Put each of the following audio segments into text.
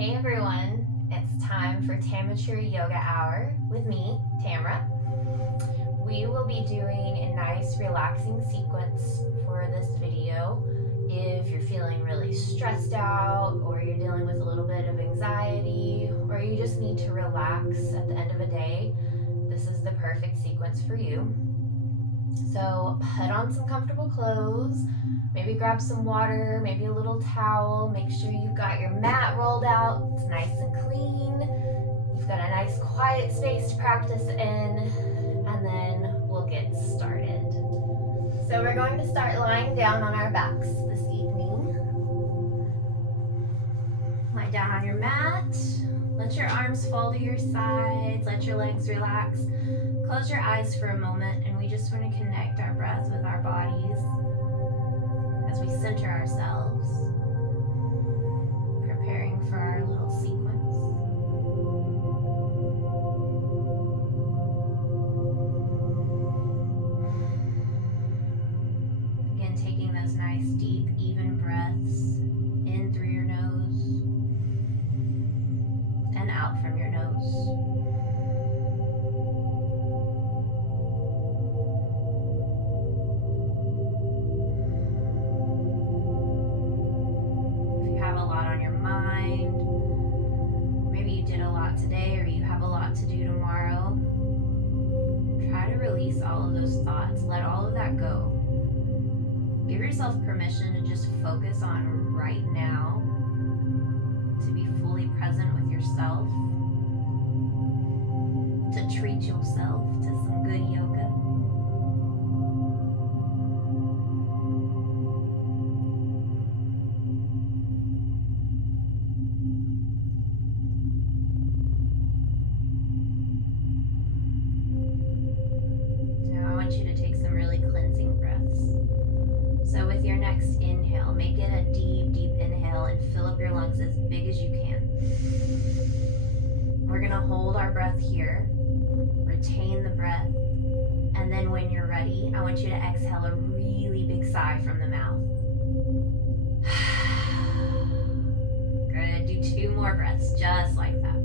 Hey everyone, it's time for Tamateur Yoga Hour with me, Tamra. We will be doing a nice relaxing sequence for this video. If you're feeling really stressed out, or you're dealing with a little bit of anxiety, or you just need to relax at the end of a day, this is the perfect sequence for you. So put on some comfortable clothes, maybe grab some water, maybe a little towel. Make sure you've got your mat rolled out, it's nice and clean. You've got a nice quiet space to practice in, and then we'll get started. So we're going to start lying down on our backs this evening. Lie down on your mat. Let your arms fall to your sides. Let your legs relax. Close your eyes for a moment, and we just want to connect our breath with our bodies as we center ourselves, preparing for our little sequence. Again, taking those nice, deep, even breaths in through your nose and out from your nose. Today, or you have a lot to do tomorrow, try to release all of those thoughts. Let all of that go. Give yourself permission to just focus on right now, to be fully present with yourself, to treat yourself to some good yoga. You to take some really cleansing breaths. So with your next inhale, make it a deep, deep inhale and fill up your lungs as big as you can. We're going to hold our breath here, retain the breath, and then when you're ready, I want you to exhale a really big sigh from the mouth. Good. Do 2 more breaths just like that.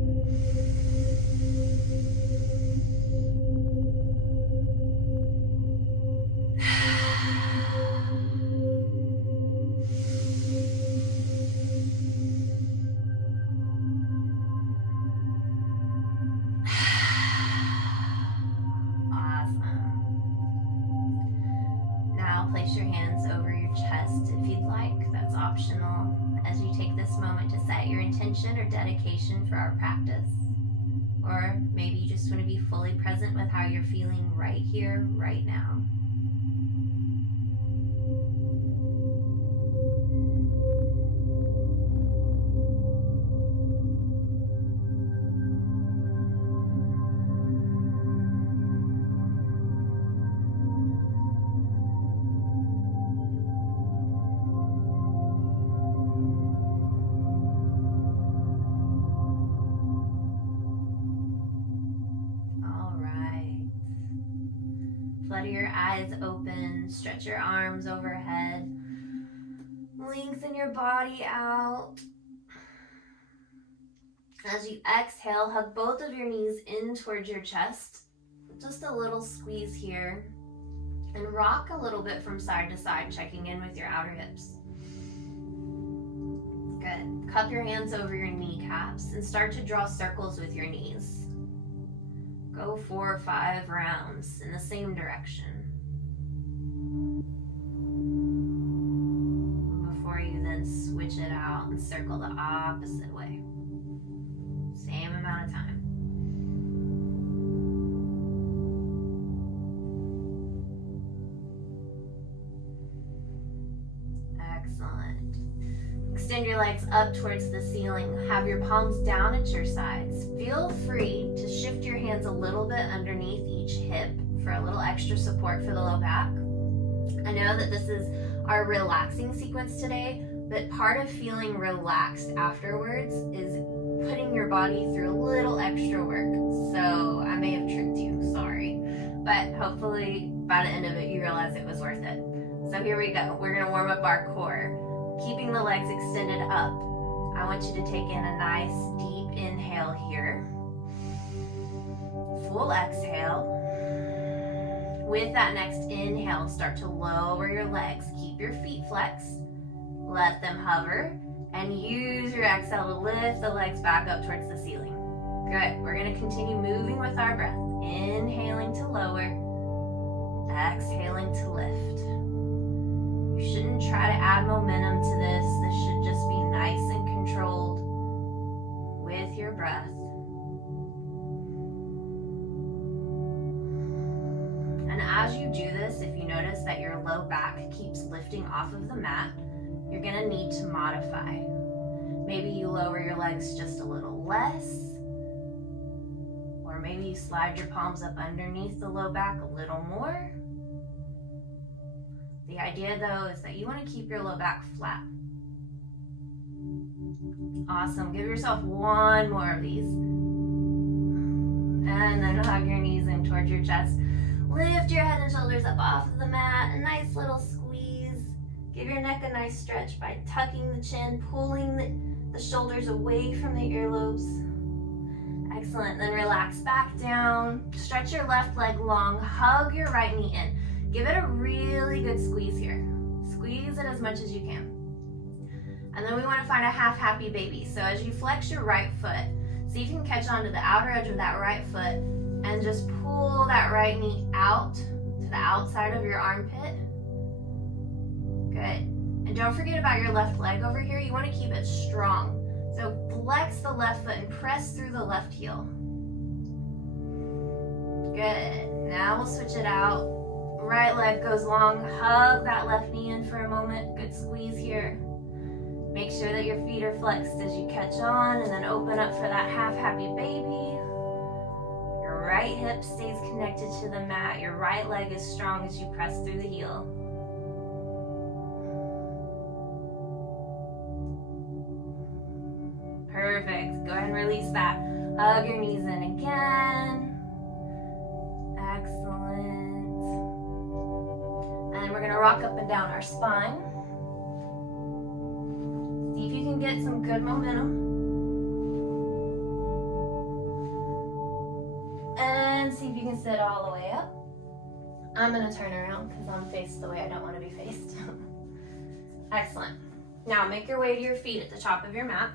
Place your hands over your chest if you'd like. That's optional as you take this moment to set your intention or dedication for our practice. Or maybe you just want to be fully present with how you're feeling right here, right now. Flutter your eyes open, stretch your arms overhead, lengthen your body out. As you exhale, hug both of your knees in towards your chest, just a little squeeze here, and rock a little bit from side to side, checking in with your outer hips. Good. Cup your hands over your kneecaps and start to draw circles with your knees. Go 4 or 5 rounds in the same direction before you then switch it out and circle the opposite way. Same amount of time. Excellent. Extend your legs up towards the ceiling. Have your palms down at your sides. Feel free to shift your hands a little bit underneath each hip for a little extra support for the low back. I know that this is our relaxing sequence today, but part of feeling relaxed afterwards is putting your body through a little extra work. So I may have tricked you, sorry. But hopefully by the end of it, you realize it was worth it. So here we go. We're gonna warm up our core, keeping the legs extended up. I want you to take in a nice deep inhale here. Full exhale. With that next inhale, start to lower your legs. Keep your feet flexed. Let them hover. And use your exhale to lift the legs back up towards the ceiling. Good. We're going to continue moving with our breath. Inhaling to lower. Exhaling to lift. You shouldn't try to add momentum to this. This should just be nice and controlled with your breath. And as you do this, if you notice that your low back keeps lifting off of the mat, you're going to need to modify. Maybe you lower your legs just a little less, or maybe you slide your palms up underneath the low back a little more. The idea though is that you want to keep your low back flat. Awesome. Give yourself one more of these. And then hug your knees in towards your chest. Lift your head and shoulders up off of the mat. A nice little squeeze. Give your neck a nice stretch by tucking the chin, pulling the shoulders away from the earlobes. Excellent. Then relax back down. Stretch your left leg long. Hug your right knee in. Give it a really good squeeze here. Squeeze it as much as you can. And then we want to find a half happy baby. So as you flex your right foot, see if you can catch onto the outer edge of that right foot and just pull that right knee out to the outside of your armpit. Good. And don't forget about your left leg over here. You want to keep it strong. So flex the left foot and press through the left heel. Good. Now we'll switch it out. Right leg goes long. Hug that left knee in for a moment. Good squeeze here. Make sure that your feet are flexed as you catch on, and then open up for that half happy baby. Your right hip stays connected to the mat. Your right leg is strong as you press through the heel. Perfect. Go ahead and release that. Hug your knees in again. Excellent. And we're going to rock up and down our spine. See if you can get some good momentum. And see if you can sit all the way up. I'm going to turn around because I'm faced the way I don't want to be faced. Excellent. Now make your way to your feet at the top of your mat.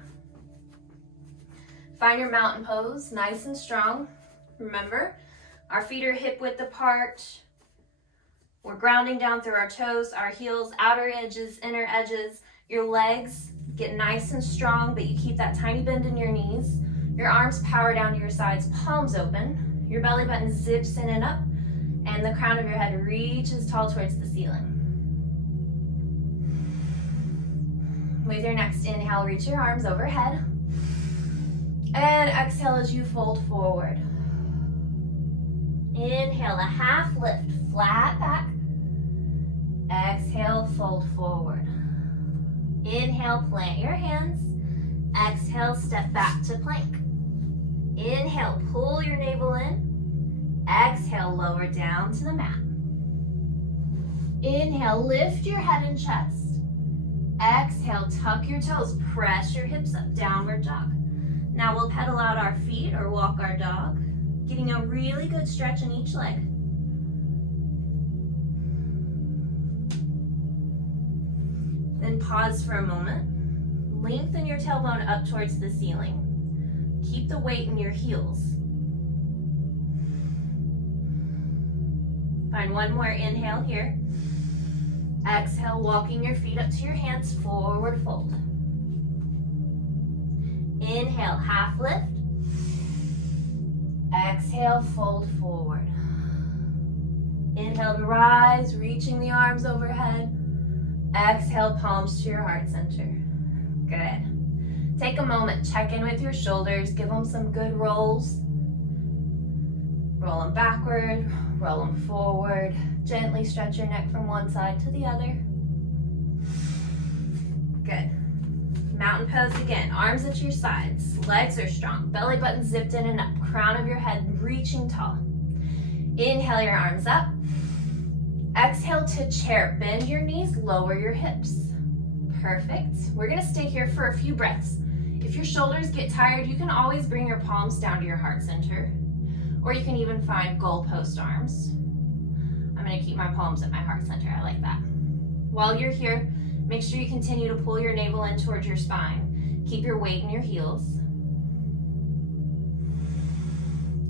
Find your mountain pose, nice and strong. Remember, our feet are hip width apart. We're grounding down through our toes, our heels, outer edges, inner edges. Your legs get nice and strong, but you keep that tiny bend in your knees. Your arms power down to your sides, palms open. Your belly button zips in and up, and the crown of your head reaches tall towards the ceiling. With your next inhale, reach your arms overhead. And exhale as you fold forward. Inhale, a half lift, flat back. Exhale, fold forward. Inhale, plant your hands. Exhale, step back to plank. Inhale, pull your navel in. Exhale, lower down to the mat. Inhale, lift your head and chest. Exhale, tuck your toes, press your hips up, downward dog. Now we'll pedal out our feet or walk our dog, getting a really good stretch in each leg. Then pause for a moment. Lengthen your tailbone up towards the ceiling. Keep the weight in your heels. Find one more inhale here. Exhale, walking your feet up to your hands, forward fold. Inhale, half lift. Exhale, fold forward. Inhale to rise, reaching the arms overhead. Exhale, palms to your heart center. Good. Take a moment, check in with your shoulders, give them some good rolls. Roll them backward, roll them forward. Gently stretch your neck from one side to the other. Good. Mountain pose again, arms at your sides, legs are strong, belly button zipped in and up, crown of your head reaching tall. Inhale your arms up. Exhale to chair, bend your knees, lower your hips. Perfect. We're gonna stay here for a few breaths. If your shoulders get tired, you can always bring your palms down to your heart center, or you can even find goalpost arms. I'm gonna keep my palms at my heart center, I like that. While you're here, make sure you continue to pull your navel in towards your spine. Keep your weight in your heels.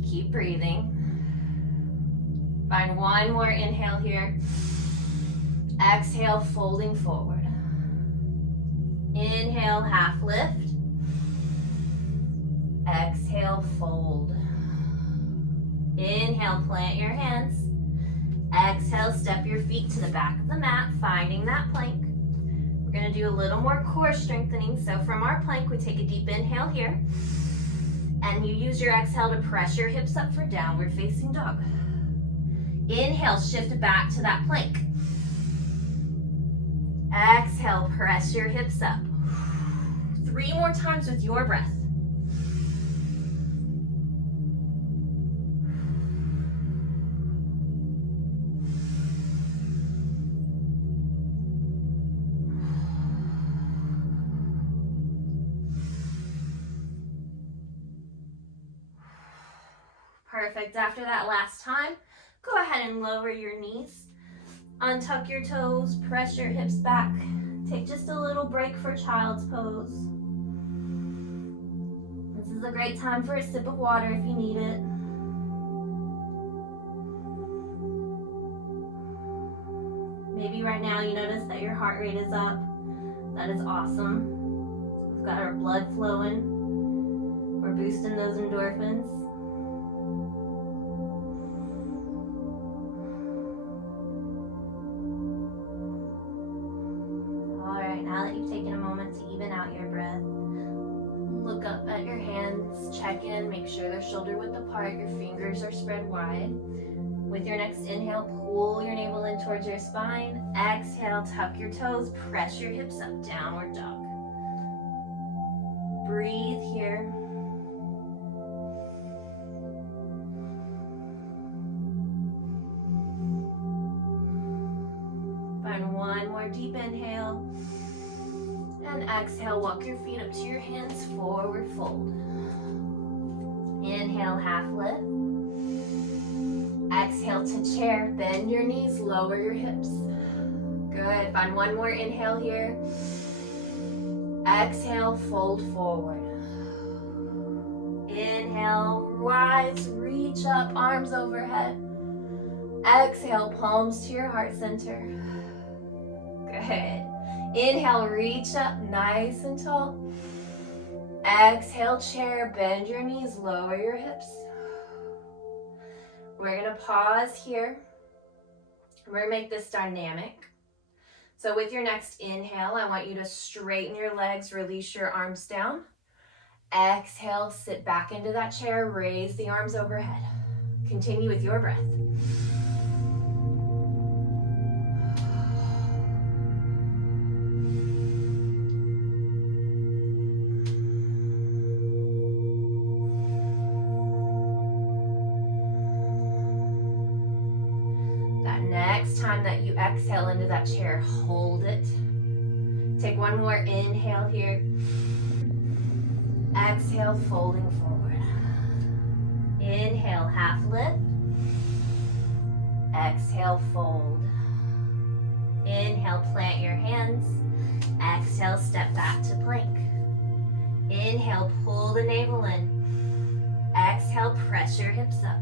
Keep breathing. Find one more inhale here. Exhale, folding forward. Inhale, half lift. Exhale, fold. Inhale, plant your hands. Exhale, step your feet to the back of the mat, finding that plank. We're gonna do a little more core strengthening. So from our plank, we take a deep inhale here, and you use your exhale to press your hips up for downward facing dog. Inhale, shift back to that plank. Exhale, press your hips up. 3 more times with your breath. Perfect. After that last time, go ahead and lower your knees. Untuck your toes, press your hips back. Take just a little break for child's pose. This is a great time for a sip of water if you need it. Maybe right now you notice that your heart rate is up. That is awesome. We've got our blood flowing. We're boosting those endorphins. Now that you've taken a moment to even out your breath, look up at your hands, check in, make sure they're shoulder width apart, your fingers are spread wide. With your next inhale, pull your navel in towards your spine. Exhale, tuck your toes, press your hips up, downward dog. Breathe here. Find one more deep inhale. And exhale, walk your feet up to your hands, forward fold. Inhale, half lift. Exhale to chair, bend your knees, lower your hips. Good, find one more inhale here. Exhale, fold forward. Inhale, rise, reach up, arms overhead. Exhale, palms to your heart center. Good. Inhale, reach up nice and tall. Exhale, chair, bend your knees, lower your hips. We're gonna pause here. We're gonna make this dynamic. So with your next inhale, I want you to straighten your legs, release your arms down. Exhale, sit back into that chair, raise the arms overhead. Continue with your breath. Next time that you exhale into that chair, hold it. Take one more inhale here. Exhale, folding forward. Inhale, half lift. Exhale, fold. Inhale, plant your hands. Exhale, step back to plank. Inhale, pull the navel in. Exhale, press your hips up.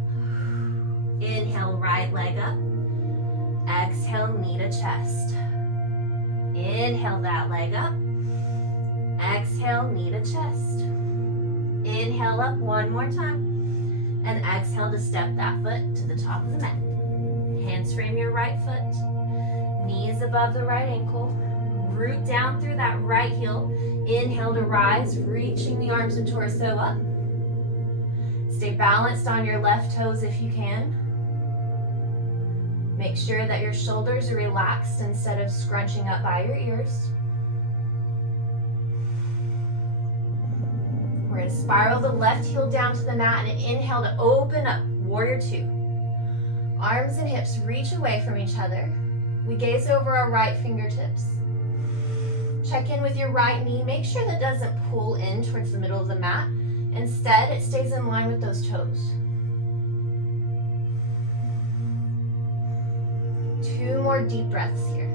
Inhale, right leg up. Exhale, knee to chest. Inhale that leg up. Exhale, knee to chest. Inhale up one more time. And exhale to step that foot to the top of the mat. Hands frame your right foot. Knees above the right ankle. Root down through that right heel. Inhale to rise, reaching the arms and torso up. Stay balanced on your left toes if you can. Make sure that your shoulders are relaxed instead of scrunching up by your ears. We're going to spiral the left heel down to the mat and inhale to open up, warrior two. Arms and hips reach away from each other. We gaze over our right fingertips. Check in with your right knee. Make sure that doesn't pull in towards the middle of the mat. Instead, it stays in line with those toes. 2 more deep breaths here.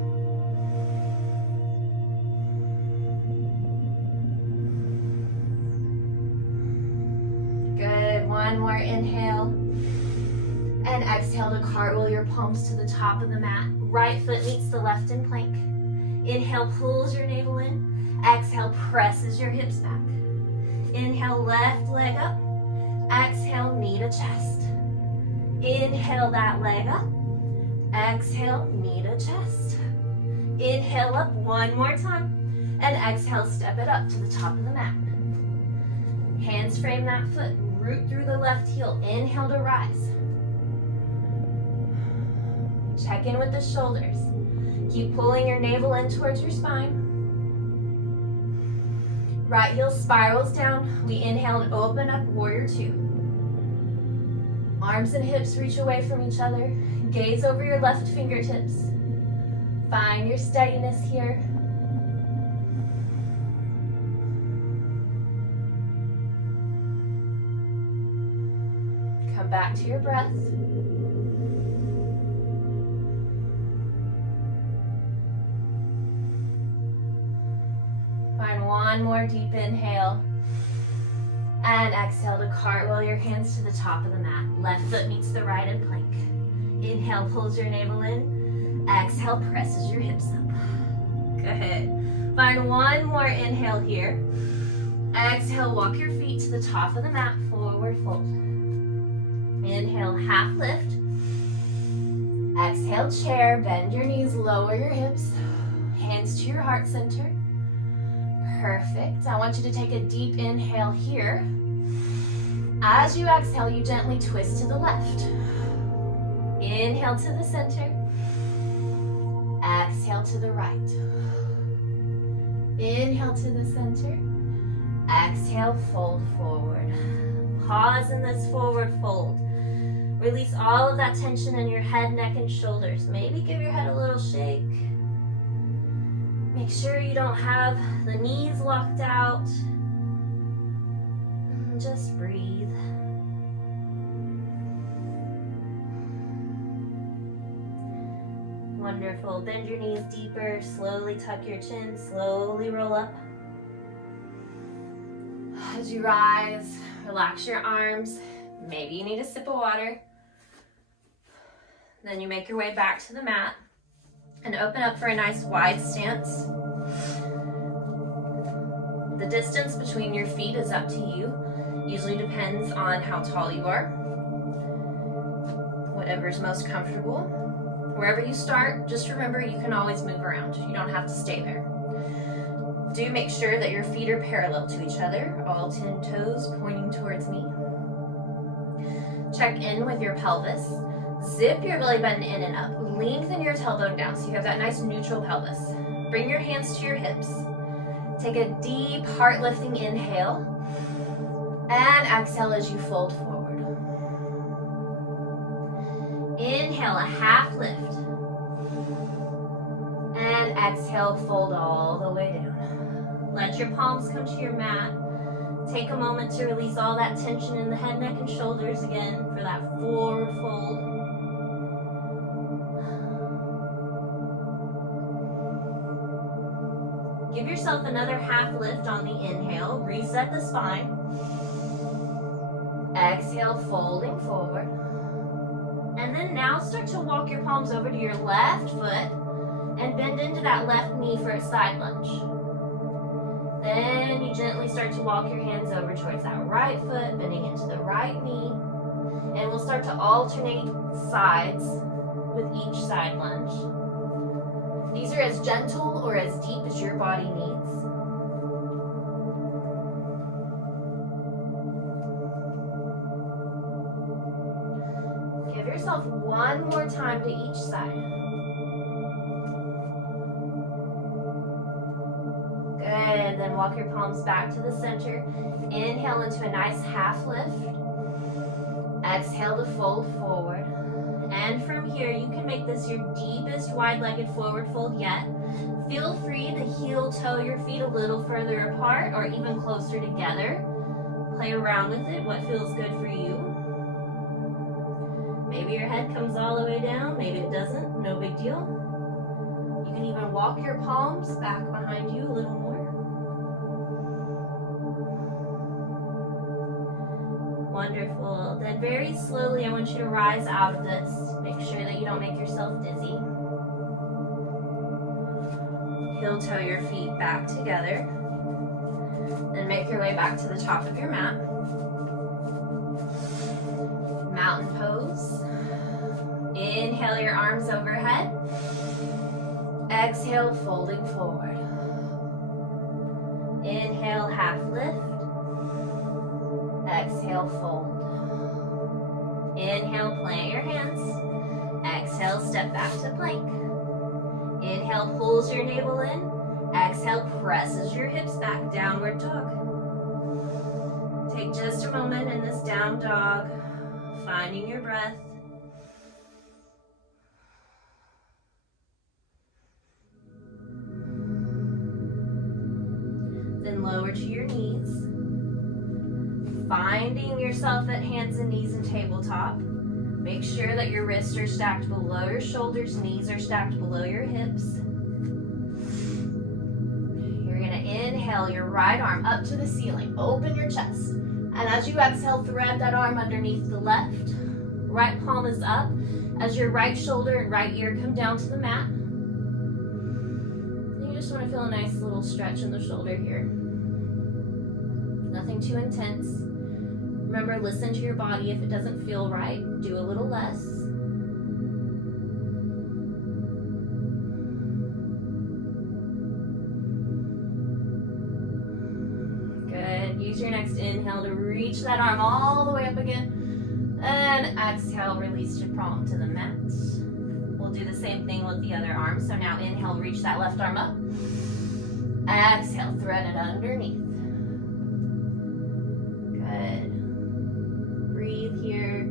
Good. 1 more inhale. And exhale to cartwheel your palms to the top of the mat. Right foot meets the left in plank. Inhale, pulls your navel in. Exhale, presses your hips back. Inhale, left leg up. Exhale, knee to chest. Inhale that leg up. Exhale, knee to chest. Inhale up 1 more time. And exhale, step it up to the top of the mat. Hands frame that foot. Root through the left heel. Inhale to rise. Check in with the shoulders. Keep pulling your navel in towards your spine. Right heel spirals down. We inhale and open up, warrior 2. Arms and hips reach away from each other. Gaze over your left fingertips. Find your steadiness here. Come back to your breath. Find 1 more deep inhale. And exhale to cartwheel your hands to the top of the mat. Left foot meets the right in plank. Inhale, pulls your navel in. Exhale, presses your hips up. Good. Find 1 more inhale here. Exhale, walk your feet to the top of the mat, forward fold. Inhale, half lift. Exhale, chair, bend your knees, lower your hips. Hands to your heart center. Perfect. I want you to take a deep inhale here. As you exhale, you gently twist to the left. Inhale to the center. Exhale to the right. Inhale to the center. Exhale, fold forward. Pause in this forward fold. Release all of that tension in your head, neck, and shoulders. Maybe give your head a little shake. Make sure you don't have the knees locked out. Just breathe. Wonderful. Bend your knees deeper. Slowly tuck your chin. Slowly roll up. As you rise, relax your arms. Maybe you need a sip of water. Then you make your way back to the mat and open up for a nice wide stance. The distance between your feet is up to you. Usually depends on how tall you are. Whatever's most comfortable. Wherever you start, just remember you can always move around. You don't have to stay there. Do make sure that your feet are parallel to each other, all 10 toes pointing towards me. Check in with your pelvis. Zip your belly button in and up. Lengthen your tailbone down so you have that nice neutral pelvis. Bring your hands to your hips. Take a deep heart-lifting inhale. And exhale as you fold forward. Inhale, a half lift. And exhale, fold all the way down. Let your palms come to your mat. Take a moment to release all that tension in the head, neck, and shoulders again for that forward fold. Give yourself another half lift on the inhale. Reset the spine. Exhale, folding forward. And then now start to walk your palms over to your left foot and bend into that left knee for a side lunge. Then you gently start to walk your hands over towards that right foot, bending into the right knee. And we'll start to alternate sides with each side lunge. These are as gentle or as deep as your body needs. Give yourself 1 more time to each side. Good, then walk your palms back to the center. Inhale into a nice half lift. Exhale to fold forward. And from here, you can make this your deepest wide-legged forward fold yet. Feel free to heel toe your feet a little further apart or even closer together. Play around with it, what feels good for you. Maybe your head comes all the way down, maybe it doesn't, no big deal. You can even walk your palms back behind you a little more. Wonderful. Then very slowly I want you to rise out of this. Make sure that you don't make yourself dizzy. Heel toe your feet back together. Then make your way back to the top of your mat. Mountain pose. Inhale your arms overhead. Exhale, folding forward. Inhale, half lift. Exhale, fold. Inhale, plant your hands. Exhale, step back to plank. Inhale, pulls your navel in. Exhale, presses your hips back, downward dog. Take just a moment in this down dog, finding your breath. Then lower to your knees. Finding yourself at hands and knees and tabletop. Make sure that your wrists are stacked below your shoulders, knees are stacked below your hips. You're gonna inhale your right arm up to the ceiling, open your chest. And as you exhale, thread that arm underneath the left. Right palm is up as your right shoulder and right ear come down to the mat. And you just wanna feel a nice little stretch in the shoulder here. Nothing too intense. Remember, listen to your body. If it doesn't feel right, do a little less. Good. Use your next inhale to reach that arm all the way up again. And exhale, release your palm to the mat. We'll do the same thing with the other arm. So now inhale, reach that left arm up. Exhale, thread it underneath. Good. Breathe here.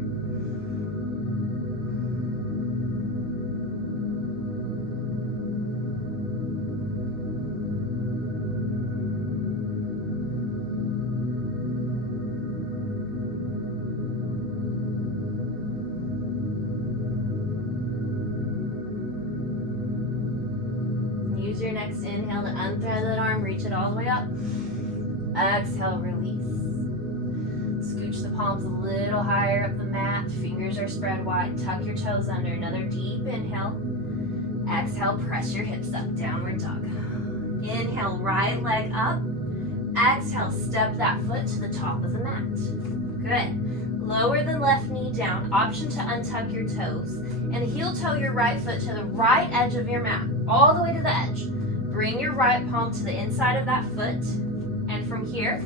Use your next inhale to unthread that arm, reach it all the way up. Exhale, release. Scooch the palms a little higher up the mat. Fingers are spread wide. Tuck your toes under. Another deep inhale. Exhale, press your hips up. Downward dog. Inhale, right leg up. Exhale, step that foot to the top of the mat. Good. Lower the left knee down. Option to untuck your toes. And heel toe your right foot to the right edge of your mat. All the way to the edge. Bring your right palm to the inside of that foot. And from here,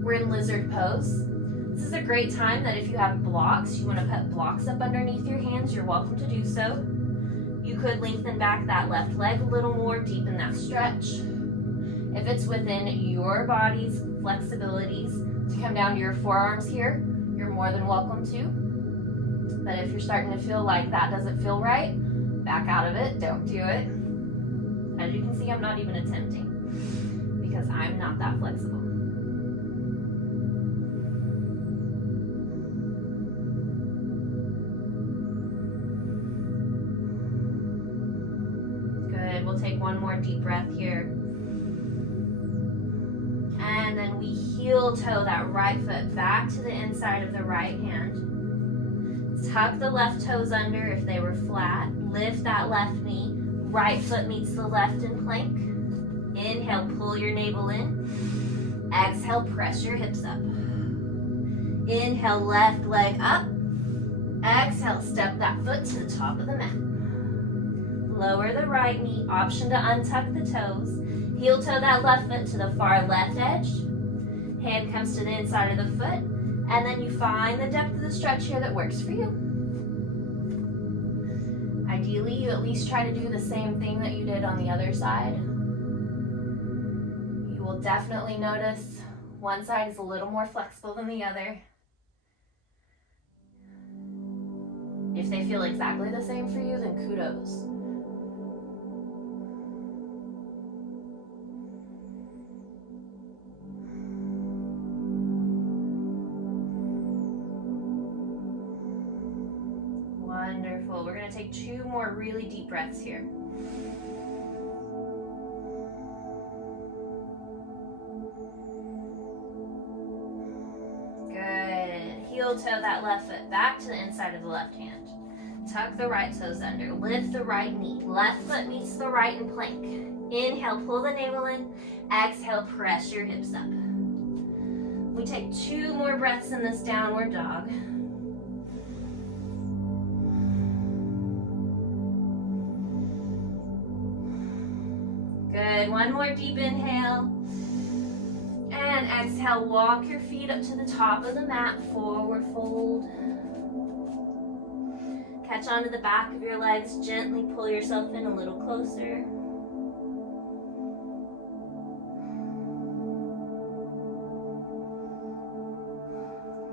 we're in lizard pose. This is a great time that if you have blocks, you want to put blocks up underneath your hands, you're welcome to do so. You could lengthen back that left leg a little more, deepen that stretch. If it's within your body's flexibilities to come down to your forearms here, you're more than welcome to. But if you're starting to feel like that doesn't feel right, back out of it, don't do it. As you can see, I'm not even attempting because I'm not that flexible. Good, we'll take one more deep breath here. And then we heel toe that right foot back to the inside of the right hand. Tuck the left toes under if they were flat. Lift that left knee. Right foot meets the left in plank. Inhale, pull your navel in. Exhale, press your hips up. Inhale, left leg up. Exhale, step that foot to the top of the mat. Lower the right knee, option to untuck the toes. Heel toe that left foot to the far left edge. Hand comes to the inside of the foot. And then you find the depth of the stretch here that works for you. Ideally, you at least try to do the same thing that you did on the other side. You will definitely notice one side is a little more flexible than the other. If they feel exactly the same for you, then kudos. going to take 2 more really deep breaths here. Good. Heel toe that left foot back to the inside of the left hand. Tuck the right toes under. Lift the right knee. Left foot meets the right in plank. Inhale, pull the navel in. Exhale, press your hips up. We take 2 more breaths in this downward dog. Good. 1 more deep inhale. And exhale, walk your feet up to the top of the mat, forward fold. Catch onto the back of your legs, gently pull yourself in a little closer.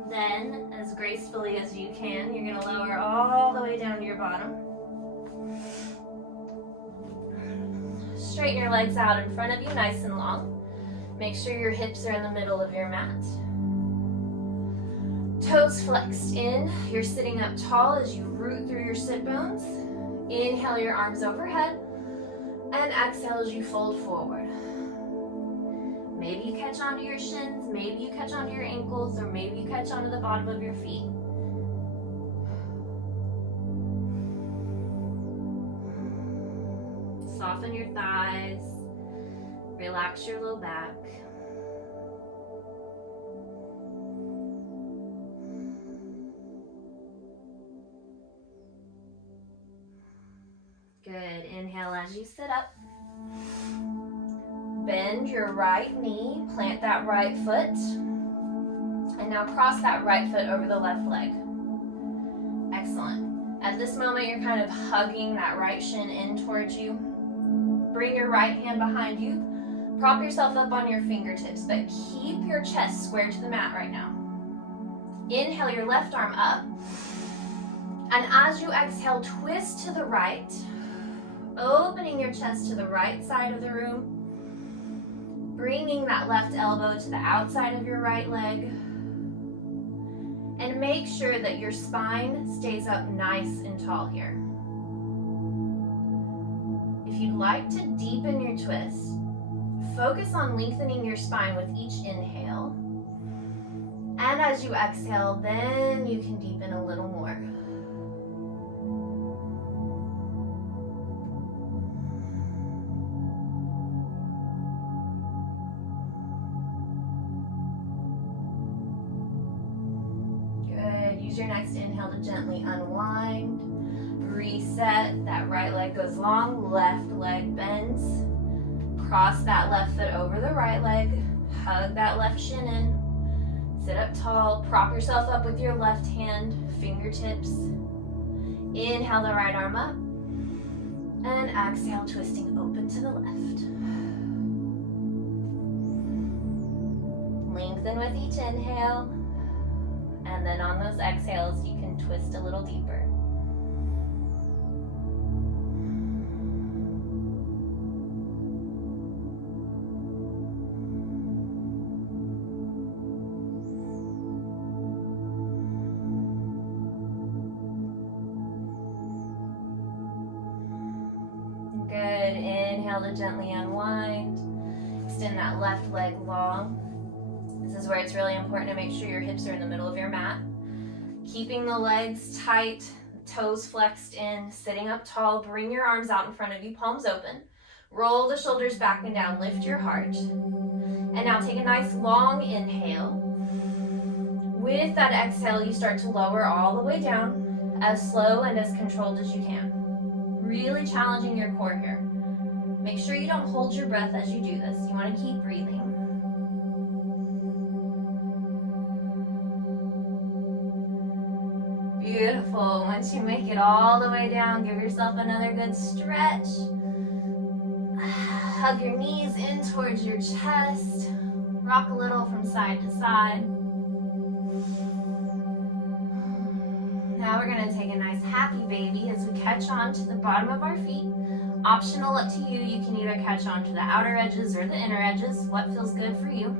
Then, as gracefully as you can, you're going to lower all the way down to your bottom. Straighten your legs out in front of you, nice and long. Make sure your hips are in the middle of your mat. Toes flexed in. You're sitting up tall as you root through your sit bones. Inhale your arms overhead. And exhale as you fold forward. Maybe you catch onto your shins, maybe you catch onto your ankles, or maybe you catch onto the bottom of your feet. Soften your thighs. Relax your low back. Good. Inhale as you sit up. Bend your right knee, plant that right foot, and now cross that right foot over the left leg. Excellent. At this moment, you're kind of hugging that right shin in towards you. Bring your right hand behind you. Prop yourself up on your fingertips, but keep your chest square to the mat right now. Inhale your left arm up, and as you exhale, twist to the right, opening your chest to the right side of the room. Bringing that left elbow to the outside of your right leg. And make sure that your spine stays up nice and tall here. If you'd like to deepen your twist, focus on lengthening your spine with each inhale. And as you exhale, then you can deepen a little more. Use your next inhale to gently unwind. Reset. That right leg goes long, left leg bends. Cross that left foot over the right leg. Hug that left shin in. Sit up tall. Prop yourself up with your left hand, fingertips. Inhale the right arm up. And exhale, twisting open to the left. Lengthen with each inhale. And then on those exhales, you can twist a little deeper. Good. Inhale to gently unwind. Extend that left leg long. This is where it's really important to make sure your hips are in the middle of your mat. Keeping the legs tight, toes flexed in, sitting up tall. Bring your arms out in front of you, palms open. Roll the shoulders back and down, lift your heart. And now take a nice long inhale. With that exhale, you start to lower all the way down, as slow and as controlled as you can. Really challenging your core here. Make sure you don't hold your breath as you do this. You want to keep breathing. Beautiful. Once you make it all the way down, give yourself another good stretch. Hug your knees in towards your chest. Rock a little from side to side. Now we're going to take a nice happy baby as we catch on to the bottom of our feet. Optional, up to you. You can either catch on to the outer edges or the inner edges. What feels good for you.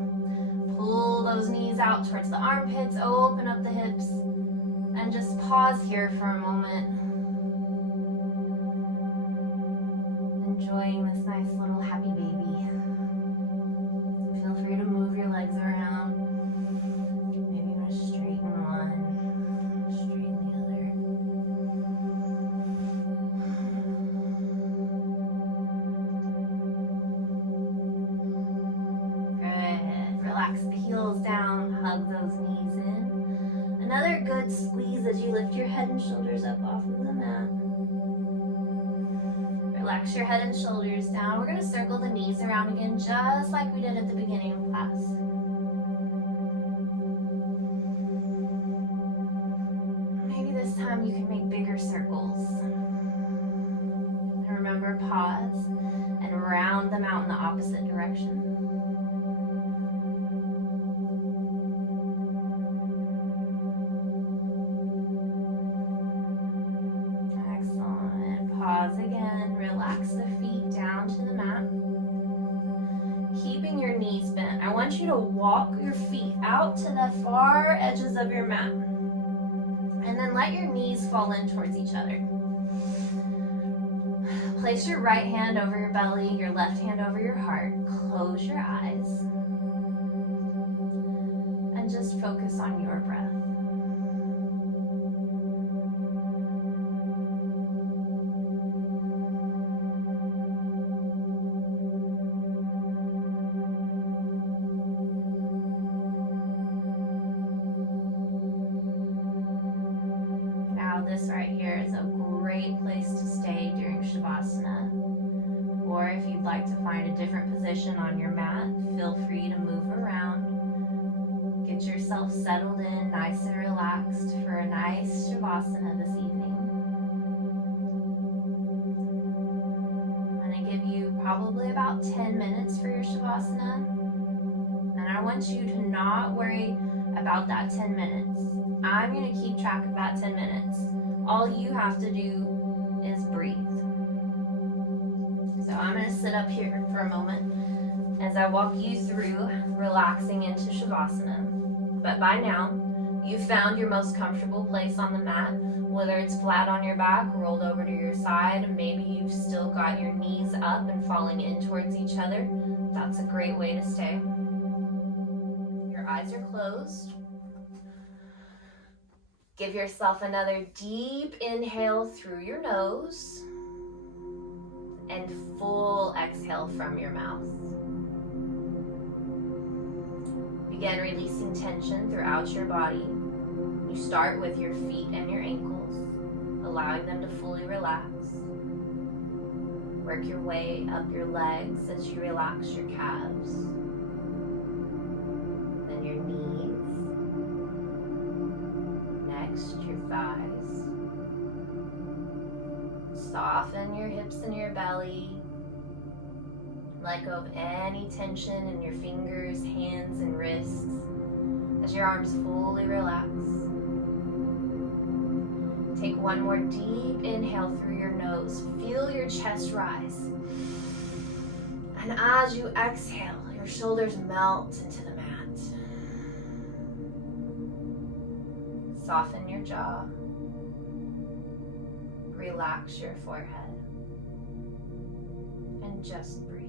Pull those knees out towards the armpits. Open up the hips. And just pause here for a moment. enjoying this nice little happy baby. Feel free to move your legs around. Maybe you want to straighten one, straighten the other. Good. Relax the heels down, hug those knees in. Another good squeeze as you lift your head and shoulders up off of the mat. Relax your head and shoulders down. We're going to circle the knees around again, just like we did at the beginning of class. Maybe this time you can make bigger circles. And remember, pause and round them out in the opposite direction. Excellent. Pause again. Relax the feet down to the mat. Keeping your knees bent. I want you to walk your feet out to the far edges of your mat. And then let your knees fall in towards each other. Place your right hand over your belly, your left hand over your heart. Close your eyes. And just focus on your breath. This right here is a great place to stay during Savasana. Or if you'd like to find a different position on your mat, feel free to move around. Get yourself settled in, nice and relaxed for a nice Savasana this evening. I'm going to give you probably about 10 minutes for your Savasana. And I want you to not worry about that 10 minutes. I'm going to keep track of that 10 minutes. All you have to do is breathe. So I'm going to sit up here for a moment as I walk you through relaxing into Savasana. But by now, you've found your most comfortable place on the mat, whether it's flat on your back, rolled over to your side, and maybe you've still got your knees up and falling in towards each other. That's a great way to stay. Your eyes are closed. Give yourself another deep inhale through your nose and full exhale from your mouth. Begin releasing tension throughout your body. You start with your feet and your ankles, allowing them to fully relax. Work your way up your legs as you relax your calves. Then your knees. Next, your thighs. Soften your hips and your belly. Let go of any tension in your fingers, hands, and wrists as your arms fully relax. Take one more deep inhale through your nose. Feel your chest rise. And as you exhale, your shoulders melt into the mat. Soften your jaw. Relax your forehead. And just breathe.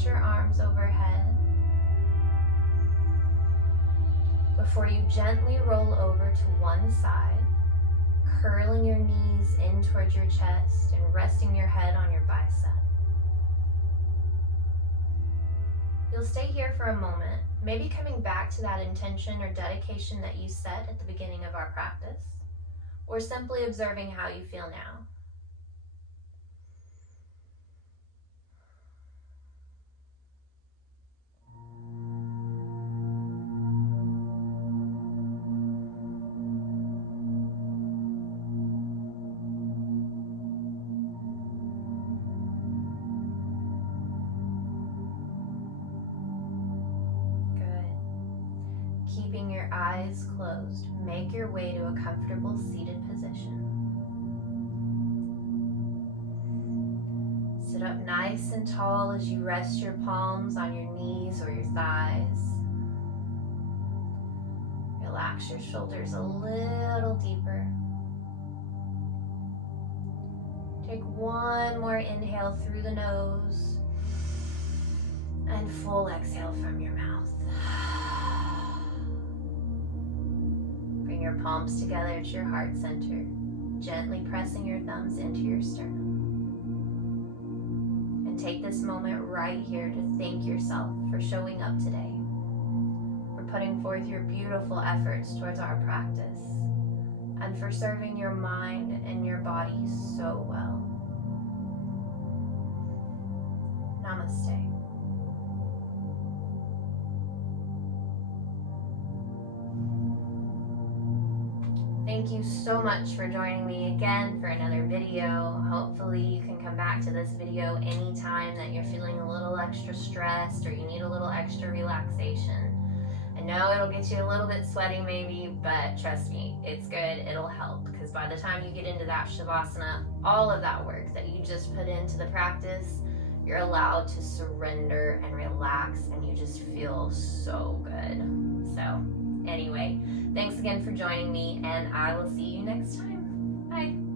reach your arms overhead before you gently roll over to one side, curling your knees in towards your chest and resting your head on your bicep. You'll stay here for a moment, maybe coming back to that intention or dedication that you set at the beginning of our practice, or simply observing how you feel now. Keeping your eyes closed, make your way to a comfortable seated position. Sit up nice and tall as you rest your palms on your knees or your thighs. Relax your shoulders a little deeper. Take one more inhale through the nose and full exhale from your mouth. Bring your palms together at your heart center, gently pressing your thumbs into your sternum. And take this moment right here to thank yourself for showing up today, for putting forth your beautiful efforts towards our practice, and for serving your mind and your body so well. Namaste. Thank you so much for joining me again for another video. Hopefully you can come back to this video anytime that you're feeling a little extra stressed or you need a little extra relaxation. I know it'll get you a little bit sweaty maybe, but trust me, it's good, it'll help, because by the time you get into that Savasana, all of that work that you just put into the practice, you're allowed to surrender and relax, and you just feel so good. So anyway, thanks again for joining me, and I will see you next time. Bye.